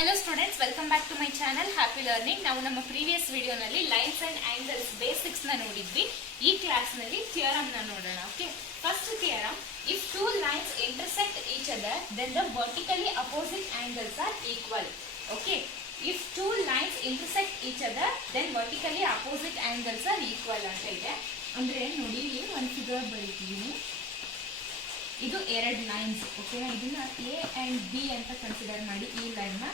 Hello students, welcome back to my channel Happy Learning. ನಾವು ನಮ್ಮ previous ವಿಡಿಯೋನಲ್ಲಿ lines and angles basics ನ ನೋಡಿದ್ವಿ. ಈ ಕ್ಲಾಸ್ ನಲ್ಲಿ ಥಿಯರಮ್ ನ ನೋಡೋಣ. Okay, first theorem, if two lines intersect each other then the vertically opposite angles are equal. Okay, if two lines intersect each other then vertically opposite angles are equal ಅಂತ ಇದೆ. ಅಂದ್ರೆ ನೋಡಿ, ಇಲ್ಲಿ ಒಂದು figure ಬರೀತಿದ್ದೀನಿ. ಇದು ಎರಡು ಲೈನ್ಸ್. ಓಕೆನಾ, ಇದನ್ನ ಎ ಅಂಡ್ ಬಿ ಅಂತ ಕನ್ಸಿಡರ್ ಮಾಡಿ. ಈ ಲೈನ್ ನ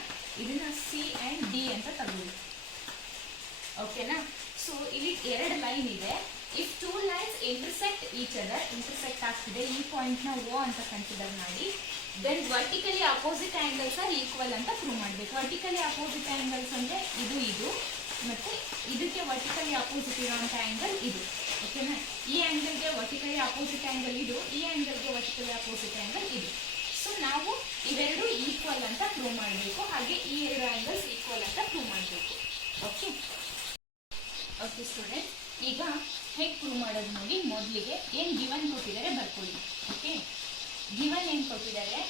ಇದನ್ನ ಸಿ ಅಂಡ್ ಡಿ ಅಂತ ತಗೊಳ್ಳಿ. ಓಕೆನಾ, ಸೊ ಇಲ್ಲಿ ಎರಡು ಲೈನ್ ಇದೆ. If two lines intersect each other, intersect ಆಗ್ತಿದೆ, ಈ ಪಾಯಿಂಟ್ ನ ಓ ಅಂತ ಕನ್ಸಿಡರ್ ಮಾಡಿ. Then vertically opposite angles are equal ಅಂತ ಪ್ರೂವ್ ಮಾಡಬೇಕು. ವರ್ಟಿಕಲಿ ಅಪೋಸಿಟ್ ಆಂಗಲ್ಸ್ ಅಂದ್ರೆ ಇದು ಮತ್ತೆ ಇದಕ್ಕೆ ವರ್ಟಿಕಲಿ ಅಪೋಸಿಟ್ ಇರುವಂತ ಆಂಗಲ್ ಇದು. ಓಕೆನಾ, ಈ ಆಂಗಲ್ಗೆ ವರ್ಟಿಕಲಿ ಅಪೋಸಿಟ್ ಆಂಗಲ್ ಇದು, ಈ ಆಂಗಲ್ಗೆ ವರ್ಟಿಕಲಿ ಅಪೋಸಿಟ್ ಆಂಗಲ್ ಇದು. ಸೊ ನಾವು ಇವೆರಡು ಈಕ್ವಲ್ ಅಂತ ಪ್ರೂವ್ ಮಾಡಬೇಕು. ಹಾಗೆ ಈ ಎರಡು ಆಂಗಲ್ಸ್ ಈಕ್ವಲ್ ಅಂತ ಪ್ರೂವ್ ಮಾಡಬೇಕು. ಓಕೆ ಓಕೆ ಸ್ಟೂಡೆಂಟ್, ಈಗ ಹೇಗೆ ಪ್ರೂವ್ ಮಾಡೋದು ನೋಡಿ. ಮೊದಲಿಗೆ ಏನು ಗಿವನ್ ಕೊಟ್ಟಿದ್ದಾರೆ ಬರ್ಕೊಳ್ಳಿ. ಓಕೆ, ಗಿವನ್ ಏನು ಕೊಟ್ಟಿದ್ದಾರೆ,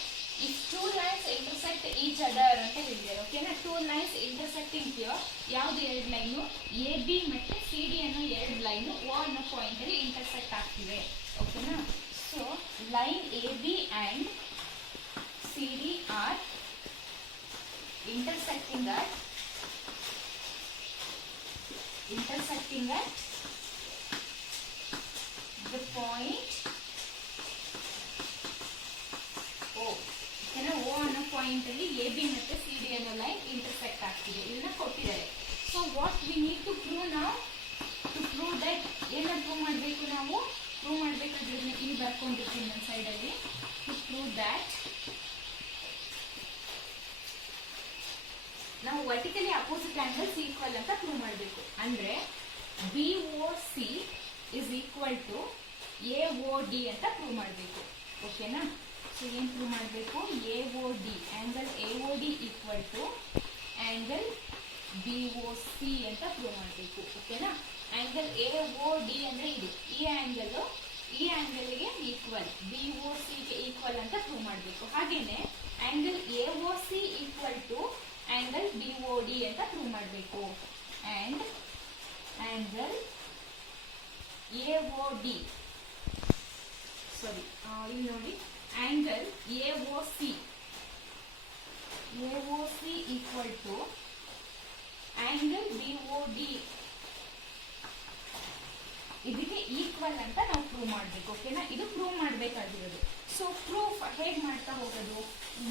if two lines intersect each other ಅಂತ ಹೇಳಿದ್ದಾರೆ. ಓಕೆನಾ, ಟೂ ಲೈನ್ಸ್ ಇಂಟರ್ಸೆಕ್ಟಿಂಗ್ ಹಿಯರ್, ಯಾವ್ದು ಎರಡು ಲೈನು, ಎ ಬಿ ಮತ್ತೆ ಸಿ ಡಿ ಅನ್ನೋ ಎರಡು ಲೈನು ಓ ಅನ್ನೋ ಪಾಯಿಂಟ್ ಅಲ್ಲಿ ಇಂಟರ್ಸೆಕ್ಟ್ ಆಗ್ತಿವೆ. ಓಕೆನಾ, so line A B and C D are intersecting at the point O. ಓಕೆನಾ, ಓ ಅನ್ನೋ ಪಾಯಿಂಟ್ ಅಲ್ಲಿ ಎ ಬಿ ಮತ್ತೆ ಸಿ ಡಿ ಅನ್ನೋ ಲೈನ್ ಇಂಟರ್ಸೆಕ್ಟ್ ಆಗ್ತಿದೆ. ಇದನ್ನ ಕೊಟ್ಟಿದ್ದಾರೆ. So what we need to prove ನಾವು, ಟು ಪ್ರೂವ್ ದಟ್ ಏನ ಪ್ರೂವ್ ಮಾಡಬೇಕು, ನಾವು ಪ್ರೂವ್ ಮಾಡಬೇಕಾದ್ರೆ ಇಲ್ಲಿ ಬರ್ಕೊಂಡಿರ್ತೀನಿ ನನ್ನ ಸೈಡಲ್ಲಿ. ಟು ಪ್ರೂವ್ ದಟ್ ನಾವು ವರ್ಟಿಕಲಿ ಅಪೋಸಿಟ್ ಆಂಗಲ್ಸ್ ಈಕ್ವಲ್ ಅಂತ ಪ್ರೂವ್ ಮಾಡಬೇಕು. ಅಂದ್ರೆ B O C is equal to A O D ಅಂತ ಪ್ರೂವ್ ಮಾಡಬೇಕು. ಓಕೆನಾ, ಸೊ ಏನು ಪ್ರೂವ್ ಮಾಡಬೇಕು, A O D, angle A O D equal to angle B O C ಅಂತ ಪ್ರೂವ್ ಮಾಡಬೇಕು. ಓಕೆನಾ, ಆಂಗಲ್ ಎ ಒ ಡಿ ಅಂದ್ರೆ ಇದು, ಈ ಆಂಗಲ್ಗೆ ಈಕ್ವಲ್, ಬಿ ಒ ಸಿಗೆ ಈಕ್ವಲ್ ಅಂತ ಪ್ರೂವ್ ಮಾಡಬೇಕು. ಹಾಗೇನೆ angle A O C equal to angle B O D ಅಂತ ಪ್ರೂವ್ ಮಾಡಬೇಕು. And angle A O D, sorry ಇಲ್ಲಿ ನೋಡಿ, angle A O C equal to angle B O D ಇದಕ್ಕೆ equal ಅಂತ ನಾವು ಪ್ರೂವ್ ಮಾಡಬೇಕು. ಓಕೆನಾ, ಇದು ಪ್ರೂವ್ ಮಾಡಬೇಕಾಗಿರೋದು. ಸೊ ಪ್ರೂಫ್ ಹೇಗೆ ಮಾಡ್ತಾ ಹೋಗೋದು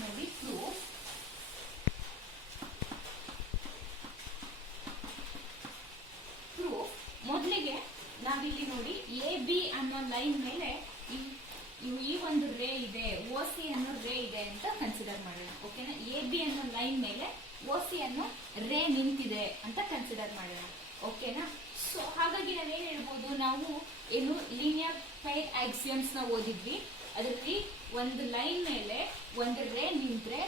ನೋಡಿ. ಪ್ರೂಫ್ ಮೊದಲಿಗೆ ನಾವಿಲ್ಲಿ ನೋಡಿ, ಎ ಬಿ ಅನ್ನೋ ಲೈನ್ ಮೇಲೆ ಈ ಒಂದು ರೇ ಇದೆ, ಓ ಸಿ ಅನ್ನೋ ರೇ ಇದೆ ಅಂತ ಕನ್ಸಿಡರ್ ಮಾಡೋಣ. ಓಕೆನಾ, ಎ ಬಿ ಅನ್ನೋ ಲೈನ್ ಮೇಲೆ ಓ ಸಿ ಅನ್ನೋ ರೇ ನಿಂತಿದೆ ಅಂತ ಕನ್ಸಿಡರ್ ಮಾಡೋಣ. ಓಕೆನಾ, ಸೊ ಹಾಗಾಗಿ ನಾವೇನ್ ಹೇಳ್ಬೋದು, ನಾವು ಏನು ಲೀನಿಯರ್ ಪೈರ್ ಆಕ್ಸಿಯಮ್ಸ್ ನ ಓದಿದ್ವಿ. ಅದರಲ್ಲಿ ಒಂದು ಲೈನ್ ಮೇಲೆ ಒಂದು ರೇ ನಿಂತ್ರೆ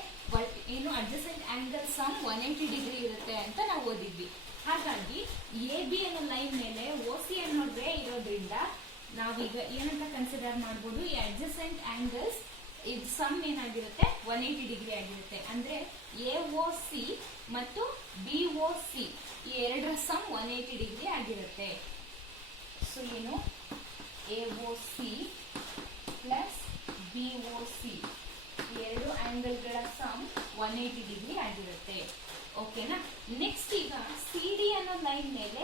ಏನು ಅಡ್ಜಸೆಂಟ್ ಆಂಗಲ್ ಸಮ್ 180 ಡಿಗ್ರಿ ಇರುತ್ತೆ ಅಂತ ನಾವು ಓದಿದ್ವಿ. ಹಾಗಾಗಿ ಎ ಬಿ ಅನ್ನೋ ಲೈನ್ ಮೇಲೆ ಓ ಸಿ ಅನ್ನೋ ರೇ ಇರೋದ್ರಿಂದ ನಾವೀಗ ಏನಂತ ಕನ್ಸಿಡರ್ ಮಾಡ್ಬೋದು, ಈ ಅಡ್ಜಸೆಂಟ್ ಆಂಗಲ್ಸ್ ಇದು ಸಮ್ ಏನಾಗಿರುತ್ತೆ, 180 ಡಿಗ್ರಿ ಆಗಿರುತ್ತೆ. ಅಂದ್ರೆ ಎ ಒ ಸಿ ಮತ್ತು ಬಿ ಒ ಸಿ ಈ ಎರಡರ ಸಮ್ 180 ಡಿಗ್ರಿ ಆಗಿರುತ್ತೆ. ಸೊ ಏನು, A O C plus B O C ಈ ಎರಡು ಆಂಗಲ್ಗಳ ಸಮ್ 180 ಡಿಗ್ರಿ ಆಗಿರುತ್ತೆ. ಓಕೆನಾ, ನೆಕ್ಸ್ಟ್ ಈಗ ಸಿ ಡಿ ಅನ್ನೋ ಲೈನ್ ಮೇಲೆ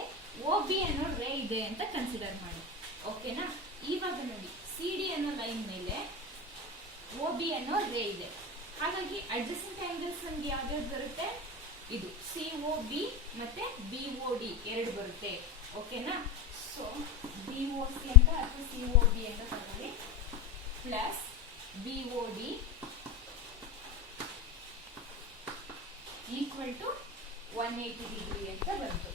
ಒ ಬಿ ಅನ್ನೋ ರೇ ಇದೆ ಅಂತ ಕನ್ಸಿಡರ್ ಮಾಡಿ. ಓಕೆನಾ, ಇವಾಗ ನೋಡಿ, ಸಿ ಡಿ ಅನ್ನೋ ಲೈನ್ ಮೇಲೆ ಒ ಬಿ ಅನ್ನೋ ರೇ ಇದೆ. ಹಾಗಾಗಿ ಅಡ್ಜಸೆಂಟ್ ಆಂಗಲ್ಸ್ ನಮ್ಗೆ ಯಾವ್ದಾವ್ದು ಬರುತ್ತೆ, ಇದು ಸಿ ಒ ಬಿ ಮತ್ತೆ ಬಿ ಒ ಡಿ ಎರಡು ಬರುತ್ತೆ. ಓಕೆನಾ, ಸೊ ಬಿ ಒ ಸಿ ಅಂತ ಅಥವಾ ಸಿ ಒ ಬಿ ಅಂತ ತಗೊಳ್ಳಿ, plus B O D equal to 180 degree ಅಂತ ಬಂತು.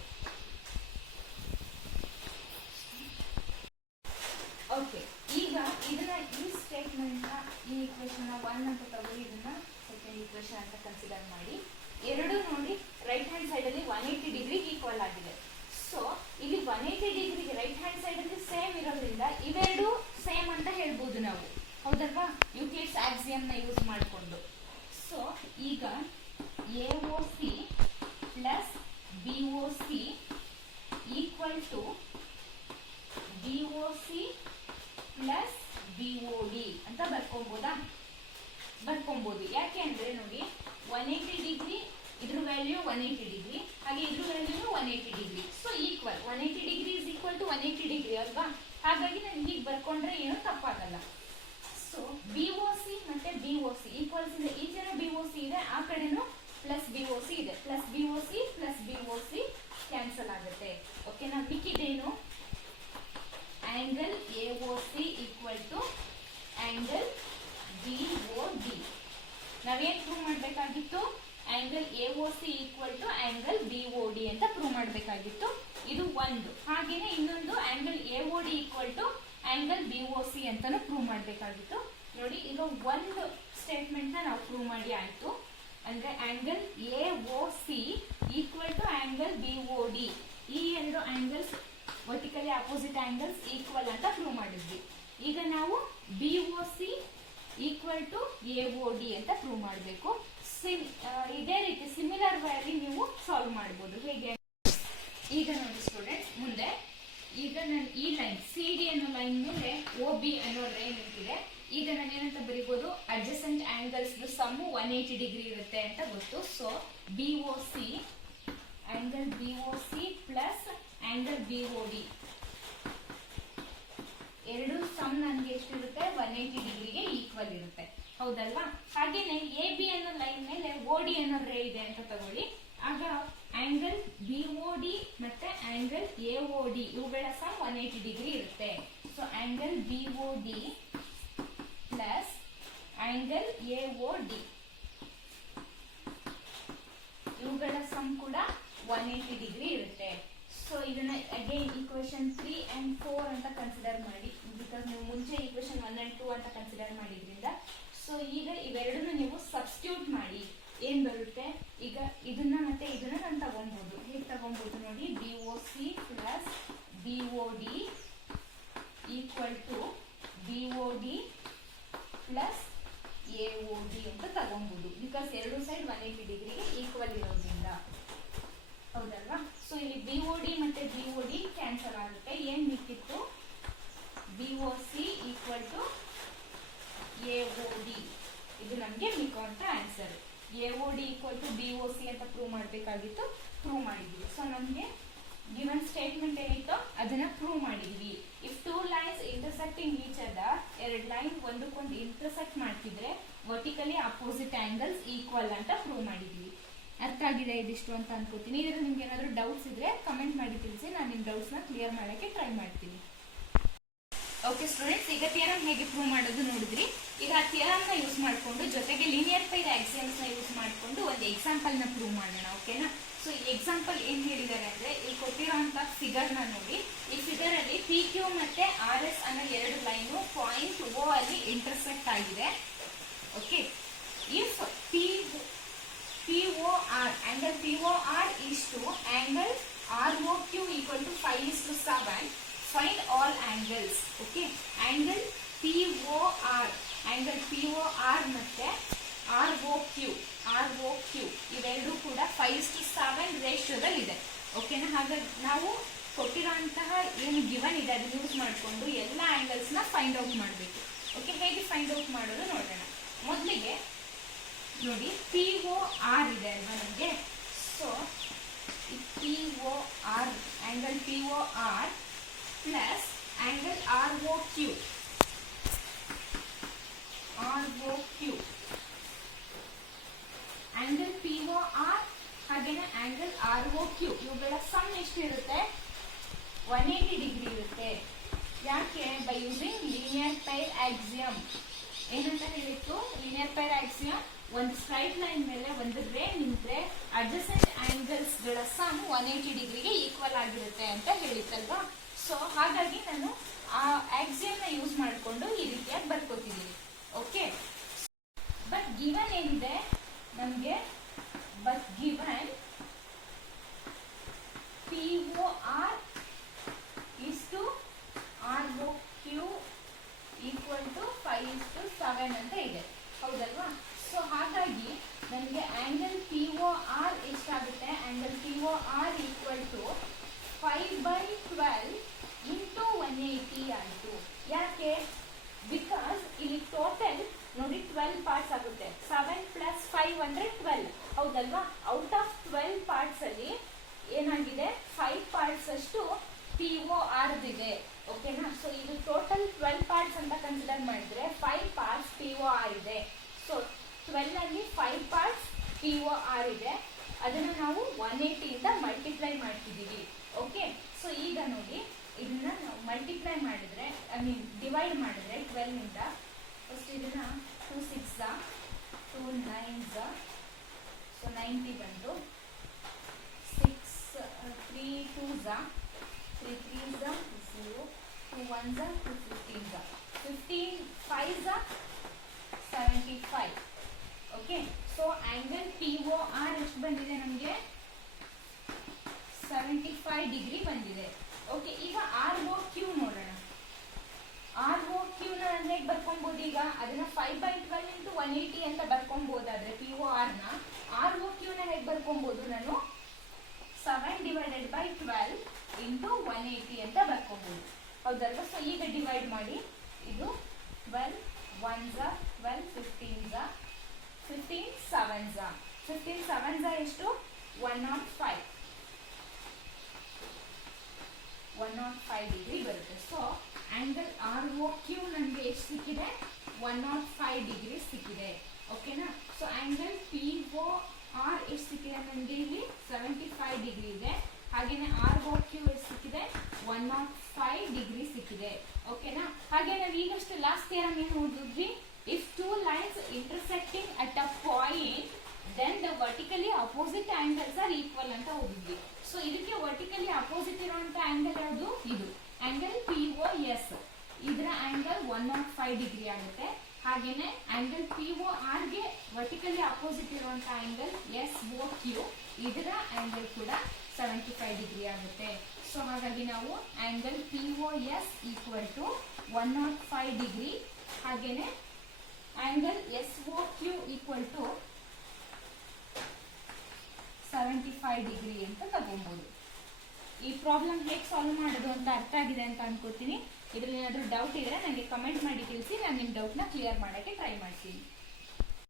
ಓಕೆ, ಈಗ ಇದನ್ನ ಈ ಸ್ಟೇಟ್ಮೆಂಟ್ ನ ಈ ಈಕ್ವೇಶನ್ 1 ಅಂತ ತಗೊಳ್ಳಿ, ಇದನ್ನ ಸೆಕೆಂಡ್ ಈಕ್ವೇಶನ್ ಅಂತ ಕನ್ಸಿಡರ್ ಮಾಡಿ. ಎರಡು ನೋಡಿ, ರೈಟ್ ಹ್ಯಾಂಡ್ ಸೈಡ್ ಅಲ್ಲಿ 180 ಡಿಗ್ರಿ ಈಕ್ವಲ್ ಆಗಿದೆ. ಸೊ ಇಲ್ಲಿ 180 ಡಿಗ್ರಿಗೆ ರೈಟ್ ಹ್ಯಾಂಡ್ ಸೈಡ್ ಅಲ್ಲಿ ಸೇಮ್ ಇರೋದ್ರಿಂದ ಇವೆರಡು ಸೇಮ್ ಅಂತ ಹೇಳ್ಬೋದು ನಾವು, ಹೌದಲ್ವಾ, ಯೂಕ್ಲಿಡ್ಸ್ ಆಕ್ಸಿಯಂ ನ ಯೂಸ್ ಮಾಡಿಕೊಂಡು. ಸೊ ಈಗ AOC plus BOC equal to BOC plus BOD ಅಂತ ಬರ್ಕೊಬಹುದು. ಯಾಕೆ ಅಂದ್ರೆ ನೋಡಿ 180 ಡಿಗ್ರಿ ಇದ್ರ ವ್ಯಾಲ್ಯೂ 180 ಡಿಗ್ರಿ ಹಾಗೆ ಇದ್ರ value 180 degree. So equal 180 degree is equal to 180 degree ಅಲ್ವಾ? ಹಾಗಾಗಿ ನಾನು ಹೀಗೆ ಬರ್ಕೊಂಡ್ರೆ ಏನು ತಪ್ಪಾಗಲ್ಲ. ಸೊ BOC ಮತ್ತೆ BOC ಈಕ್ವಲ್ಸ್ ಇದೆ. ಈ ತರ BOC ಇದೆ, ಆ ಕಡೆನೂ ಪ್ಲಸ್ BOC ಇದೆ. Plus BOC plus BOC cancel ಆಗುತ್ತೆ. ಓಕೆ, ನಾವು ಮಿಕ್ಕಿದೇನು angle AOC equal to angle BOD. ನಾವೇನ್ ಪ್ರೂವ್ ಮಾಡಬೇಕಾಗಿತ್ತು? Angle AOC equal to angle BOD ಅಂತ ಪ್ರೂವ್ ಮಾಡಬೇಕಾಗಿತ್ತು. ಇದು ಒಂದು. ಹಾಗೇನೆ ಇನ್ನೊಂದು angle AOD equal to angle BOC ಅಂತಾನು ಪ್ರೂವ್ ಮಾಡಬೇಕಾಗಿತ್ತು. ನೋಡಿ, ಈಗ ಒಂದು ಸ್ಟೇಟ್ಮೆಂಟ್ ನಾವು ಪ್ರೂವ್ ಮಾಡಿ ಆಯ್ತು. ಅಂದ್ರೆ angle AOC equal to angle BOD, ಈ ಎರಡು angles vertically opposite angles equal ಅಂತ ಪ್ರೂವ್ ಮಾಡಿದ್ವಿ. ಈಗ ನಾವು BOC ಈಕ್ವಲ್ ಟು AOD ಅಂತ ಪ್ರೂವ್ ಮಾಡಬೇಕು. ಇದೇ ರೀತಿ ಸಿಮಿಲರ್ ವ್ಯಾಲಿ ನೀವು ಸಾಲ್ವ್ ಮಾಡಬಹುದು. ಹೇಗೆ? ಈಗ ನೋಡಿ ಸ್ಟೂಡೆಂಟ್ಸ್, ಮುಂದೆ ಈಗ ನಾನು ಈ ಲೈನ್ CD ಅನ್ನೋ ಲೈನ್ ಮೇಲೆ OB ಅನ್ನೋ ಲೈನ್ ನಿಂತಿದೆ. ಈಗ ನಾನು ಏನಂತ ಬರೀಬಹುದು? ಅಡ್ಜಸೆಂಟ್ ಆಂಗಲ್ಸ್ ಸಮ್ 180 ಡಿಗ್ರಿ ಇರುತ್ತೆ ಅಂತ ಗೊತ್ತು. So BOC angle BOC plus angle BOD ಎರಡು ಸಮ್ ನನಗೆ ಎಷ್ಟಿರುತ್ತೆ? 180 ಡಿಗ್ರಿಗೆ ಈಕ್ವಲ್ ಇರುತ್ತೆ. ಹೌದಲ್ವಾ? ಹಾಗೇನೆ AB ಅನ್ನೋ ಲೈನ್ ಮೇಲೆ OD ಅನ್ನೋ ರೇ ಇದೆ ಅಂತ ತಗೊಳ್ಳಿ. ಆಗ ಆಂಗಲ್ BOD ಮತ್ತೆ ಆಂಗಲ್ AOD ಇವುಗಳ ಸಮ್ 180 ಡಿಗ್ರಿ ಇರುತ್ತೆ. So angle BOD plus angle AOD ಇವುಗಳ ಸಮ್ ಕೂಡ 180 ಡಿಗ್ರಿ ಇರುತ್ತೆ. ಸೊ ಇದನ್ನ ಅಗೇನ್ ಈಕ್ವೇಶನ್ 3 and 4 ಅಂತ ಕನ್ಸಿಡರ್ ಮಾಡಿ, ಬಿಕಾಸ್ ನೀವು ಮುಂಚೆ ಈಕ್ವೇಶನ್ 1 and 2 ಅಂತ ಕನ್ಸಿಡರ್ ಮಾಡಿದ್ರಿಂದ. ಸೊ ಈಗ ಇವೆರಡನ್ನು ನೀವು ಸಬ್ಸ್ಟಿಟ್ಯೂಟ್ ಮಾಡಿ ಏನ್ ಬರುತ್ತೆ? ಈಗ ಇದನ್ನ ಮತ್ತೆ ಇದನ್ನ ನಾನು ತಗೊಬಹುದು. ಹೇಗೆ ತಗೊಬಹುದು ನೋಡಿ? BOC plus BOD equal to BOD plus AOD ಅಂತ ತಗೊಬಹುದು. ಬಿಕಾಸ್ ಎರಡು ಸೈಡ್ 180 ಡಿಗ್ರಿಗೆ ಈಕ್ವಲ್ ಇರೋದ್ರಿಂದ. ಹೌದಲ್ವಾ? ಸೊ ಇಲ್ಲಿ BOD ಮತ್ತೆ BOD ಕ್ಯಾನ್ಸಲ್ ಆಗುತ್ತೆ. ಏನ್ ಮಿಕ್ಕಿತ್ತು? BOC equal to AOD. ಇದು ನಮ್ಗೆ ಮಿಕ್ಕುವಂತ answer. AOD equal to BOC ಅಂತ ಪ್ರೂವ್ ಮಾಡಬೇಕಾಗಿತ್ತು, ಪ್ರೂವ್ ಮಾಡಿದ್ವಿ. ಸೊ ನಮ್ಗೆ ಗಿವನ್ ಸ್ಟೇಟ್ಮೆಂಟ್ ಏನಿತ್ತು ಅದನ್ನ ಪ್ರೂವ್ ಮಾಡಿದ್ವಿ. If two lines intersecting each other, ಎರಡು ಲೈನ್ ಒಂದಕ್ಕೊಂದು ಇಂಟರ್ಸೆಕ್ಟ್ ಮಾಡ್ತಿದ್ರೆ ವರ್ಟಿಕಲಿ ಅಪೋಸಿಟ್ ಆಂಗಲ್ಸ್ ಈಕ್ವಲ್ ಅಂತ ಪ್ರೂವ್ ಮಾಡಿದ್ವಿ. ಅರ್ಥ ಆಗಿದೆ ಇದಿಷ್ಟು ಅಂತ ಅನ್ಕೋತೀನಿ. ಇದ್ರಲ್ಲಿ ನಿಮ್ಗೆ ಏನಾದ್ರು ಡೌಟ್ಸ್ ಇದ್ರೆ ಕಮೆಂಟ್ ಮಾಡಿ ತಿಳಿಸಿ, ನಾನು ನಿಮ್ ಡೌಟ್ಸ್ ನ ಕ್ಲಿಯರ್ ಮಾಡಕ್ಕೆ ಟ್ರೈ ಮಾಡ್ತೀನಿ. ಓಕೆ ಸ್ಟೂಡೆಂಟ್ಸ್, ಈಗ ಥಿಯರಮ್ ಹೇಗೆ ಪ್ರೂವ್ ಮಾಡೋದು ನೋಡಿದ್ರಿ. ಈಗ ಆ ಥಿಯರಮ್ ನ ಯೂಸ್ ಮಾಡಿಕೊಂಡು ಜೊತೆಗೆ ಲೀನಿಯರ್ ಪೈರ್ ಆಕ್ಸಿಯಮ್ಸ್ ನ ಯೂಸ್ ಮಾಡಿಕೊಂಡು ಒಂದು ಎಕ್ಸಾಂಪಲ್ ನ ಪ್ರೂವ್ ಮಾಡೋಣ. ಓಕೆನಾ? ಸೊ ಎಕ್ಸಾಂಪಲ್ ಏನ್ ಹೇಳಿದ್ದಾರೆ ಅಂದ್ರೆ, ಇಲ್ಲಿ ಕೊಟ್ಟಿರುವಂತ ಫಿಗರ್ ನ ನೋಡಿ. ಈ ಫಿಗರ್ ಅಲ್ಲಿ PQ ಮತ್ತೆ RS ಅನ್ನೋ ಎರಡು ಲೈನ್ ಪಾಯಿಂಟ್ O ಅಲ್ಲಿ ಇಂಟರ್ಸೆಕ್ಟ್ ಆಗಿದೆ. Okay, if POR angle POR is to angle ROQ equal to 5:7, find all angles. Okay, angle POR ಮತ್ತೆ ROQ ಇವೆರಡೂ ಕೂಡ 5:7 ರೇಷಿಯೋದಲ್ಲಿ ಇದೆ. ಓಕೆನಾ? ಹಾಗಾಗಿ ನಾವು ಕೊಟ್ಟಿರುವಂತಹ ಏನು ಗಿವನ್ ಇದೆ ಅದನ್ನ ಯೂಸ್ ಮಾಡಿಕೊಂಡು ಎಲ್ಲ ಆಂಗಲ್ಸ್ ನ ಫೈಂಡ್ ಔಟ್ ಮಾಡಬೇಕು. ಓಕೆ, ಹೇಗೆ ಫೈಂಡ್ ಔಟ್ ಮಾಡೋದು ನೋಡೋಣ. ಮೊದಲಿಗೆ ನೋಡಿ, POR ಇದೆ ಅಲ್ವಾ ನಮಗೆ. So POR angle POR plus angle ROQ angle POR ಹಾಗೇನೆ ಆಂಗಲ್ ROQ ಇವುಗಳ ಸಮ್ ಎಷ್ಟಿರುತ್ತೆ? 180 ಡಿಗ್ರಿ ಇರುತ್ತೆ. ಯಾಕೆ? By using linear pair axiom. ಏನಂತ ಹೇಳಿತ್ತು? ಲೀನಿಯರ್ ಪೈರ್ ಆಕ್ಸಿಯಮ್ ಒಂದು ಸ್ಟ್ರೈಟ್ ಲೈನ್ ಮೇಲೆ ಒಂದು ರೇ ನಿಂತ್ರೆ ಅಡ್ಜಸೆಂಟ್ ಆಂಗಲ್ಸ್ ಗಳ ಸಮ್ 180 ಡಿಗ್ರಿಗೆ ಈಕ್ವಲ್ ಆಗಿರುತ್ತೆ ಅಂತ ಹೇಳಿತ್ತಲ್ವಾ. ಸೊ ಹಾಗಾಗಿ ನಾನು ಆ ಆಕ್ಸಿಯಮ್ ನ ಯೂಸ್ ಮಾಡಿಕೊಂಡು ಈ ರೀತಿಯಾಗಿ ಬರ್ಕೋತಿದ್ದೀನಿ. ಓಕೆ, ಬಟ್ ಗಿವನ್ ಏನಿದೆ ನಮಗೆ? But given POR is to ROQ equal to 5:7 ಅಂತ ಇದೆ. ಹೌದಲ್ವಾ? ಸೊ ಹಾಗಾಗಿ ನನಗೆ ಆಂಗಲ್ ಪಿ ಒ ಆರ್ ಎಷ್ಟಾಗುತ್ತೆ? Angle P O R equal to 5/12 into 180 ಆಯಿತು. ಯಾಕೆ? ಬಿಕಾಸ್ ಇಲ್ಲಿ ಟೋಟಲ್ ನೋಡಿ 12 ಪಾರ್ಟ್ಸ್ ಆಗುತ್ತೆ. 7 + 5 ಅಂದರೆ 12, ಹೌದಲ್ವಾ? ಔಟ್ ಆಫ್ 12 ಪಾರ್ಟ್ಸ್ ಅಲ್ಲಿ ಏನಾಗಿದೆ, 5 ಪಾರ್ಟ್ಸ್ ಅಷ್ಟು ಪಿ ಒ ಆರ್ ಇದೆ. ಓಕೆನಾ? ಸೊ ಇದು ಟೋಟಲ್ 12 ಪಾರ್ಟ್ಸ್ ಅಂತ ಕನ್ಸಿಡರ್ ಮಾಡಿದ್ರೆ 5 ಪಾರ್ಟ್ಸ್ ಪಿ ಒ ಆರ್ ಇದೆ. ಸೊ 12 ಅಲ್ಲಿ 5 ಪಾರ್ಟ್ಸ್ ಪಿ ಒ ಆರ್ ಇದೆ. ಅದನ್ನು ನಾವು 180 ಇಂದ ಮಲ್ಟಿಪ್ಲೈ ಮಾಡ್ತಿದ್ದೀವಿ. ಓಕೆ, ಸೊ ಈಗ ನೋಡಿ ಇದನ್ನ ನಾವು ಮಲ್ಟಿಪ್ಲೈ ಮಾಡಿದ್ರೆ, ಐ ಮೀನ್ ಡಿವೈಡ್ ಮಾಡಿದ್ರೆ 12 ಇಂದ, ಫಸ್ಟ್ ಇದನ್ನ 2 6 2 9 ಸೊ 90 ಬಂದು 6 3 2 3 3 0 2 1 2 15 15 5 75. Okay, so angle P O R ಎಷ್ಟು ಬಂದಿದೆ ನಮಗೆ? 75 ಡಿಗ್ರಿ ಬಂದಿದೆ. ಓಕೆ, ಈಗ ಆರ್ ಒ ಕ್ಯೂ ನೋಡೋಣ. ಆರ್ ಒ ಕ್ಯೂ ನ ಹೇಗೆ ಬರ್ಕೊಬಹುದು? ಈಗ ಅದನ್ನ 5/12 ಇಂಟು 180 ಅಂತ ಬರ್ಕೊಬಹುದಾದ್ರೆ ಪಿ ಒ ಆರ್ ನ, ಆರ್ ಒ ಕ್ಯೂ ನ ಹೇಗೆ ಬರ್ಕೊಬಹುದು ನಾನು? 7/12 ಇಂಟು 180 ಅಂತ ಬರ್ಕೊಬಹುದು, ಹೌದಲ್ವಾ? ಸೊ ಈಗ ಡಿವೈಡ್ ಮಾಡಿ. ಇದು 12 1 12 15 15 7 15 7 ಎಷ್ಟು? 105 ಡಿಗ್ರಿ ಬರುತ್ತೆ. So angle R O Q ನನಗೆ ಎಷ್ಟು ಸಿಕ್ಕಿದೆ? 105 ಡಿಗ್ರಿ ಸಿಕ್ಕಿದೆ. ಓಕೆನಾ? So angle P O R ಎಷ್ಟು ಸಿಕ್ಕಿದೆ ನನಗೆ? ಇಲ್ಲಿ 75 ಡಿಗ್ರಿ ಇದೆ. ಹಾಗೇನೆ ಆರ್ ಒ ಕ್ಯೂ ಎಷ್ಟು ಸಿಕ್ಕಿದೆ? 105 ಡಿಗ್ರಿ ಸಿಕ್ಕಿದೆ. ಓಕೆನಾ? ಹಾಗೆ ನಾವು ಈಗಷ್ಟು ಲಾಸ್ಟ್ ಥಿಯರಮ್ ಏನು ಓದಿದ್ವಿ? If two lines intersecting at a point then the vertically opposite angles are equal ಅಂತ ಓದಿದ್ವಿ. ಸೊ ಇದಕ್ಕೆ ವರ್ಟಿಕಲಿ ಅಪೋಸಿಟ್ ಇರುವಂತ ಆಂಗಲ್ ಯಾವುದು? ಇದು ಆಂಗಲ್ ಪಿ ಒ ಎಸ್. ಇದರ ಆಂಗಲ್ 105 ಡಿಗ್ರಿ ಆಗುತ್ತೆ. ಹಾಗೇನೆ ಆಂಗಲ್ ಪಿ ಒ ಆರ್ ಗೆ ವರ್ಟಿಕಲಿ ಅಪೋಸಿಟ್ ಇರುವಂತ ಆಂಗಲ್ ಎಸ್ ಒ ಕ್ಯೂ, ಇದರ ಆಂಗಲ್ ಕೂಡ 75 ಡಿಗ್ರಿ ಆಗುತ್ತೆ. ಸೊ ಹಾಗಾಗಿ ನಾವು angle P O S equal to 105 degree, ಹಾಗೇನೆ angle S O Q equal to 75 degree ಅಂತ ತಗೊಬಹುದು. ಈ ಪ್ರಾಬ್ಲಮ್ ಹೇಗೆ ಸಾಲ್ವ್ ಮಾಡೋದು ಅಂತ ಅರ್ಥ ಆಗಿದೆ ಅಂತ ಅನ್ಕೋತೀನಿ. ಇದರಲ್ಲಿ ಏನಾದರೂ ಡೌಟ್ ಇದ್ರೆ ನನಗೆ ಕಮೆಂಟ್ ಮಾಡಿ ತಿಳಿಸಿ, ನಾನು ನಿಮ್ಮ ಡೌಟ್ನ ಕ್ಲಿಯರ್ ಮಾಡೋಕ್ಕೆ ಟ್ರೈ ಮಾಡ್ತೀನಿ.